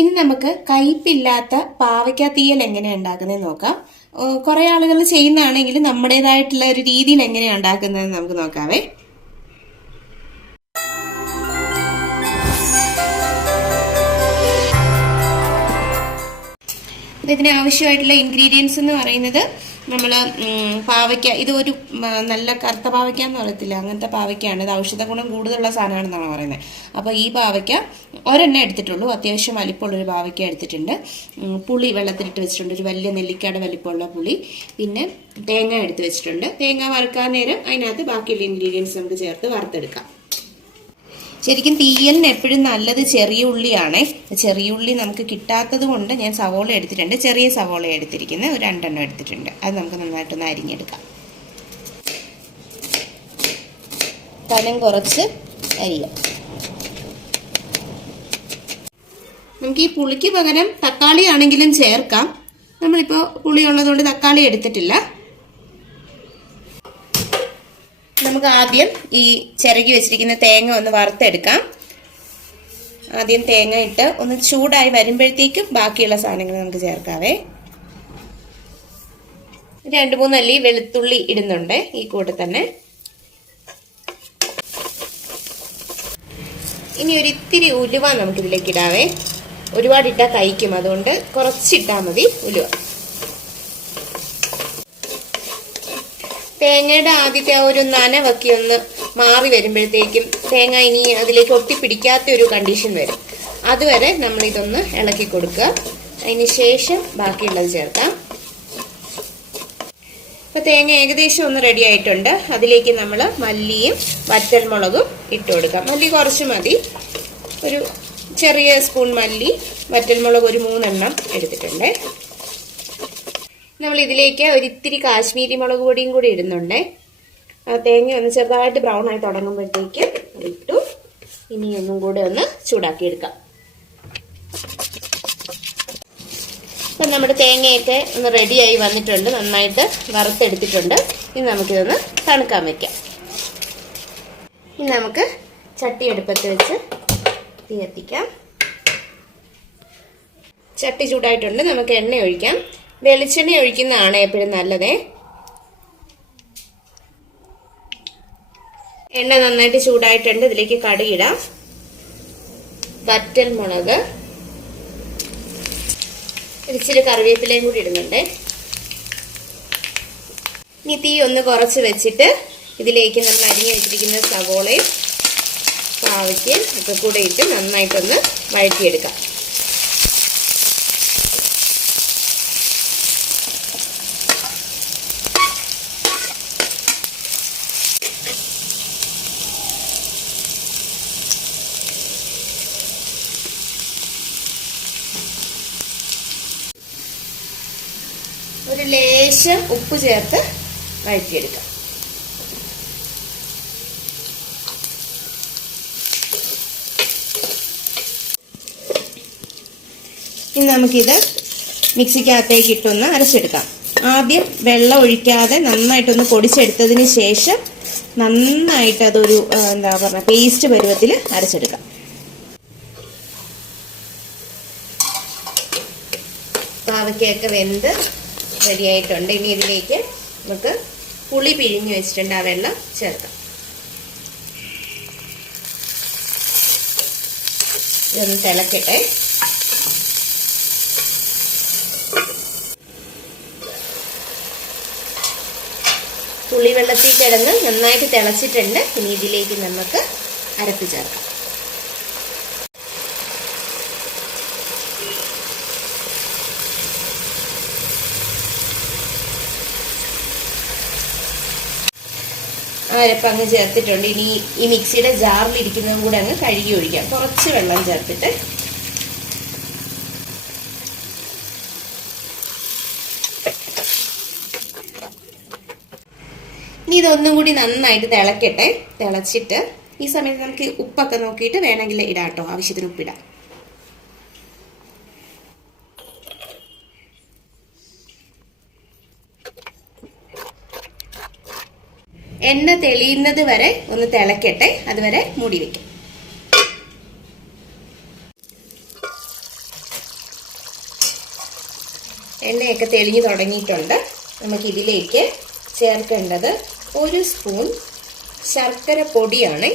ഇനി നമുക്ക് കയ്പില്ലാത്ത പാവയ്ക്ക തീയൽ എങ്ങനെയാണ് ഉണ്ടാക്കുന്നത് നോക്കാം. കുറെ ആളുകൾ ചെയ്യുന്നതാണെങ്കിൽ നമ്മുടേതായിട്ടുള്ള ഒരു രീതിയിൽ എങ്ങനെയാണ് ഉണ്ടാക്കുന്നത് നമുക്ക് നോക്കാവേ. ഇതിന് ആവശ്യമായിട്ടുള്ള ഇൻഗ്രീഡിയൻസ് എന്ന് പറയുന്നത് നമ്മൾ പാവയ്ക്ക ഇത് ഒരു നല്ല കറുത്ത പാവയ്ക്ക എന്ന് പറയത്തില്ല. അങ്ങനത്തെ പാവയ്ക്കാണ്. ഇത് ഔഷധ ഗുണം കൂടുതലുള്ള സാധനമാണെന്നാണ് പറയുന്നത്. അപ്പോൾ ഈ പാവയ്ക്ക ഒരെണ്ണം എടുത്തിട്ടുള്ളൂ. അത്യാവശ്യം വലിപ്പമുള്ളൊരു പാവയ്ക്ക എടുത്തിട്ടുണ്ട്. പുളി വെള്ളത്തിലിട്ട് വെച്ചിട്ടുണ്ട്. ഒരു വലിയ നെല്ലിക്കയുടെ വലിപ്പമുള്ള പുളി. പിന്നെ തേങ്ങ എടുത്ത് വെച്ചിട്ടുണ്ട്. തേങ്ങ വറുക്കാൻ നേരം അതിനകത്ത് ബാക്കിയുള്ള ഇൻഗ്രീഡിയൻസ് നമുക്ക് ചേർത്ത് വറുത്തെടുക്കാം. ശരിക്കും തീയലിന് എപ്പോഴും നല്ലത് ചെറിയ ഉള്ളിയാണേ. ചെറിയ ഉള്ളി നമുക്ക് കിട്ടാത്തത് കൊണ്ട് ഞാൻ സവോള എടുത്തിട്ടുണ്ട്. ചെറിയ സവോള എടുത്തിരിക്കുന്നത്. ഒരു രണ്ടെണ്ണം എടുത്തിട്ടുണ്ട്. അത് നമുക്ക് നന്നായിട്ടൊന്ന് അരിഞ്ഞെടുക്കാം. കനം കുറച്ച് അരിയാം. നമുക്ക് ഈ പുളിക്ക് പകരം തക്കാളി ആണെങ്കിലും ചേർക്കാം. നമ്മളിപ്പോൾ പുളിയുള്ളതുകൊണ്ട് തക്കാളി എടുത്തിട്ടില്ല. നമുക്ക് ആദ്യം ഈ ചിരകി വെച്ചിരിക്കുന്ന തേങ്ങ ഒന്ന് വറുത്തെടുക്കാം. ആദ്യം തേങ്ങ ഇട്ട് ഒന്ന് ചൂടായി വരുമ്പോഴത്തേക്കും ബാക്കിയുള്ള സാധനങ്ങൾ നമുക്ക് ചേർക്കാവേ. രണ്ട് മൂന്നല്ലി വെളുത്തുള്ളി ഇടുന്നുണ്ട് ഈ കൂടെ തന്നെ. ഇനി ഒരു ഇത്തിരി ഉലുവ നമുക്കിതിലേക്ക് ഇടാവേ. ഒരുപാട് ഇട്ടാൽ കഴിക്കും അതുകൊണ്ട് കുറച്ചിട്ടാൽ മതി ഉലുവ. തേങ്ങയുടെ ആദ്യത്തെ ആ ഒരു നനവൊക്കെ ഒന്ന് മാറി വരുമ്പോഴത്തേക്കും തേങ്ങ ഇനി അതിലേക്ക് ഒട്ടിപ്പിടിക്കാത്ത ഒരു കണ്ടീഷൻ വരും. അതുവരെ നമ്മൾ ഇതൊന്ന് ഇളക്കി കൊടുക്കുക. അതിന് ശേഷം ബാക്കിയുള്ളത് ചേർക്കാം. ഇപ്പൊ തേങ്ങ ഏകദേശം ഒന്ന് റെഡി ആയിട്ടുണ്ട്. അതിലേക്ക് നമ്മൾ മല്ലിയും വറ്റൽമുളകും ഇട്ട് കൊടുക്കാം. മല്ലി കുറച്ച് മതി. ഒരു ചെറിയ സ്പൂൺ മല്ലി വറ്റൽമുളക് ഒരു മൂന്നെണ്ണം എടുത്തിട്ടുണ്ട്. നമ്മൾ ഇതിലേക്ക് ഒരിത്തിരി കാശ്മീരി മുളക് പൊടിയും കൂടി ഇടുന്നുണ്ട്. തേങ്ങ ഒന്ന് ചെറുതായിട്ട് ബ്രൗൺ ആയി തുടങ്ങുമ്പോഴത്തേക്ക് ഇട്ടു ഇനി ഒന്നും കൂടെ ഒന്ന് ചൂടാക്കി എടുക്കാം അപ്പം നമ്മുടെ തേങ്ങയൊക്കെ ഒന്ന് റെഡിയായി വന്നിട്ടുണ്ട്. നന്നായിട്ട് വറുത്തെടുത്തിട്ടുണ്ട്. ഇനി നമുക്കിതൊന്ന് തണുക്കാൻ വെക്കാം. ഇനി നമുക്ക് ചട്ടി അടുപ്പത്ത് വെച്ച് തീ കത്തിക്കാം. ചട്ടി ചൂടായിട്ടുണ്ട്. നമുക്ക് എണ്ണ ഒഴിക്കാം. വെളിച്ചെണ്ണ ഒഴിക്കുന്നതാണ് എപ്പോഴും നല്ലതേ. എണ്ണ നന്നായിട്ട് ചൂടായിട്ടുണ്ട്. ഇതിലേക്ക് കടിയിടാം വറ്റൽ മുളക്. ഇച്ചിരി കറിവേപ്പിലയും കൂടി ഇടുന്നുണ്ട്. ഇനി തീ ഒന്ന് കുറച്ച് വെച്ചിട്ട് ഇതിലേക്ക് നമ്മൾ അരിഞ്ഞു വെച്ചിരിക്കുന്ന സവോളയും പാവയ്ക്കും ഒക്കെ കൂടെ ഇട്ട് നന്നായിട്ടൊന്ന് വഴറ്റിയെടുക്കാം. ഒരു ലേശം ഉപ്പ് ചേർത്ത് വഴറ്റിയെടുക്കാം. ഇനി നമുക്കിത് മിക്സിക്കകത്തേക്ക് ഇട്ടൊന്ന് അരച്ചെടുക്കാം. ആദ്യം വെള്ളം ഒഴിക്കാതെ നന്നായിട്ടൊന്ന് പൊടിച്ചെടുത്തതിന് ശേഷം നന്നായിട്ട് അതൊരു എന്താ പറയുക പേസ്റ്റ് പരുവത്തിൽ അരച്ചെടുക്കാം. പാവയ്ക്കൊക്കെ വെന്ത് റെഡിയായിട്ടുണ്ട്. ഇനി ഇതിലേക്ക് നമുക്ക് പുളി പിഴിഞ്ഞ് വെച്ചിട്ടുണ്ട്. ആ വെള്ളം ചേർക്കാം. ഇതൊന്ന് തിളക്കട്ടെ. പുളി വെള്ളത്തിൽ കിടന്ന് നന്നായിട്ട് തിളച്ചിട്ടുണ്ട്. ഇനി ഇതിലേക്ക് നമുക്ക് അരപ്പ് ചേർക്കാം. അരപ്പ് അങ്ങ് ചേർത്തിട്ടുണ്ട്. ഇനി ഈ മിക്സിയുടെ ജാറിൽ ഇരിക്കുന്നതും കൂടെ അങ്ങ് കഴുകി ഒഴിക്കാം. കുറച്ച് വെള്ളം ചേർത്തിട്ട്. ഇനി ഇതൊന്നും കൂടി നന്നായിട്ട് തിളക്കട്ടെ. തിളച്ചിട്ട് ഈ സമയത്ത് നമുക്ക് ഉപ്പൊക്കെ നോക്കിയിട്ട് വേണമെങ്കിൽ ഇടാം കേട്ടോ. ആവശ്യത്തിന് ഉപ്പിടാം. എണ്ണ തെളിയുന്നത് വരെ ഒന്ന് തിളക്കട്ടെ. അതുവരെ മൂടി വെക്കാം. എണ്ണയൊക്കെ തെളിഞ്ഞു തുടങ്ങിയിട്ടുണ്ട്. നമുക്കിതിലേക്ക് ചേർക്കേണ്ടത് ഒരു സ്പൂൺ ശർക്കര പൊടിയാണ്.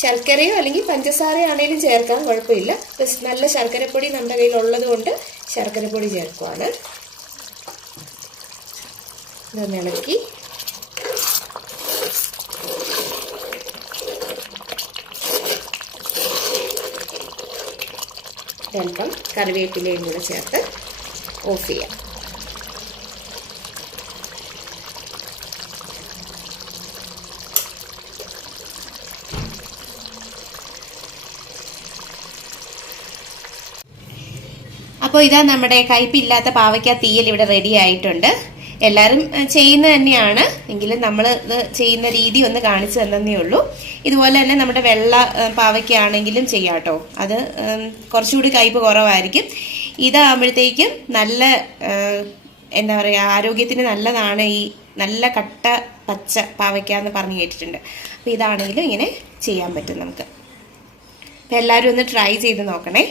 ശർക്കരയോ അല്ലെങ്കിൽ പഞ്ചസാരയോ ആണെങ്കിലും ചേർക്കാം കുഴപ്പമില്ല. നല്ല ശർക്കരപ്പൊടി നമ്മുടെ കയ്യിൽ ഉള്ളത് കൊണ്ട് ശർക്കരപ്പൊടി ചേർക്കുവാണ്. ഇത് ഇളക്കി. അല്പം കറിവേപ്പിലയും കൂടെ ചേർത്ത് ഓഫ് ചെയ്യാം. അപ്പോൾ ഇതാ നമ്മുടെ കയ്പില്ലാത്ത പാവയ്ക്ക തീയൽ ഇവിടെ റെഡി ആയിട്ടുണ്ട്. എല്ലാവരും ചെയ്യുന്നത് ചെയ്യുന്ന തന്നെയാണ്. എങ്കിലും നമ്മൾ ഇത് ചെയ്യുന്ന രീതി ഒന്ന് കാണിച്ചു തന്നേ ഉള്ളൂ. ഇതുപോലെ തന്നെ നമ്മുടെ വെള്ള പാവയ്ക്കാണെങ്കിലും ചെയ്യാം കേട്ടോ അത് കുറച്ചുകൂടി കയ്പ് കുറവായിരിക്കും. ഇതാകുമ്പോഴത്തേക്കും നല്ല എന്താ പറയുക ആരോഗ്യത്തിന് നല്ലതാണ് ഈ നല്ല കട്ട പച്ച പാവയ്ക്ക എന്ന് പറഞ്ഞു കേട്ടിട്ടുണ്ട്. അപ്പോൾ ഇതാണെങ്കിലും ഇങ്ങനെ ചെയ്യാൻ പറ്റും നമുക്ക്. അപ്പോൾ എല്ലാവരും ഒന്ന് ട്രൈ ചെയ്ത് നോക്കണേ.